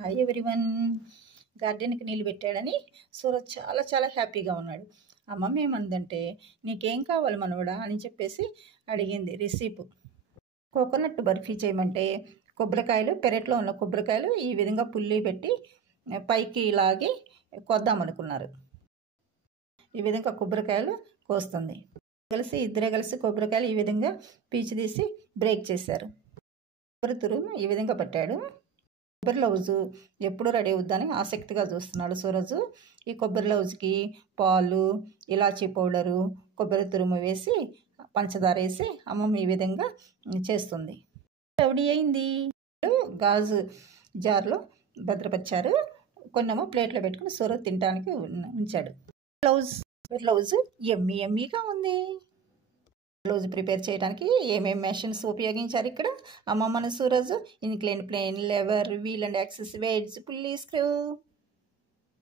Hi everyone. గార్డెన్కి నీళ్ళు పెట్టాడని సూరజ్ చాలా చాలా హ్యాపీగా ఉన్నాడు. అమ్మమ్మ ఏమందంటే, నీకేం కావాలి మనవడా అని చెప్పేసి అడిగింది. రెసిపీ కోకోనట్ బర్ఫీ చేయమంటే కొబ్బరికాయలు, పెరట్లో ఉన్న కొబ్బరికాయలు ఈ విధంగా పుల్లి పెట్టి పైకి లాగి కొద్దామనుకున్నారు. ఈ విధంగా కొబ్బరికాయలు కోస్తుంది. ఇద్దరే కలిసి కొబ్బరికాయలు ఈ విధంగా పీచు తీసి బ్రేక్ చేశారు. కొబ్బరి తురుము ఈ విధంగా పట్టాడు. కొబ్బరి లౌజు ఎప్పుడు రెడీ అవుద్దని ఆసక్తిగా చూస్తున్నాడు సూరజు. ఈ కొబ్బరి లౌజుకి పాలు, ఇలాచీ పౌడరు, కొబ్బరి తురుము వేసి పంచదార వేసి అమ్మమ్మ ఈ విధంగా చేస్తుంది. రెడీ అయింది. గాజు జార్లో భద్రపరిచారు. కొన్నేమో ప్లేట్లో పెట్టుకుని సూరజ్ తినడానికి ఉంచాడు. లౌజ్ ఎమ్మీగా ఉంది. లౌజ్ ప్రిపేర్ చేయడానికి ఏమేమి మెషిన్స్ ఉపయోగించారు ఇక్కడ అమ్మమ్మను Suraj? Incline plane, lever, wheel and axes, weights, pulley, screw.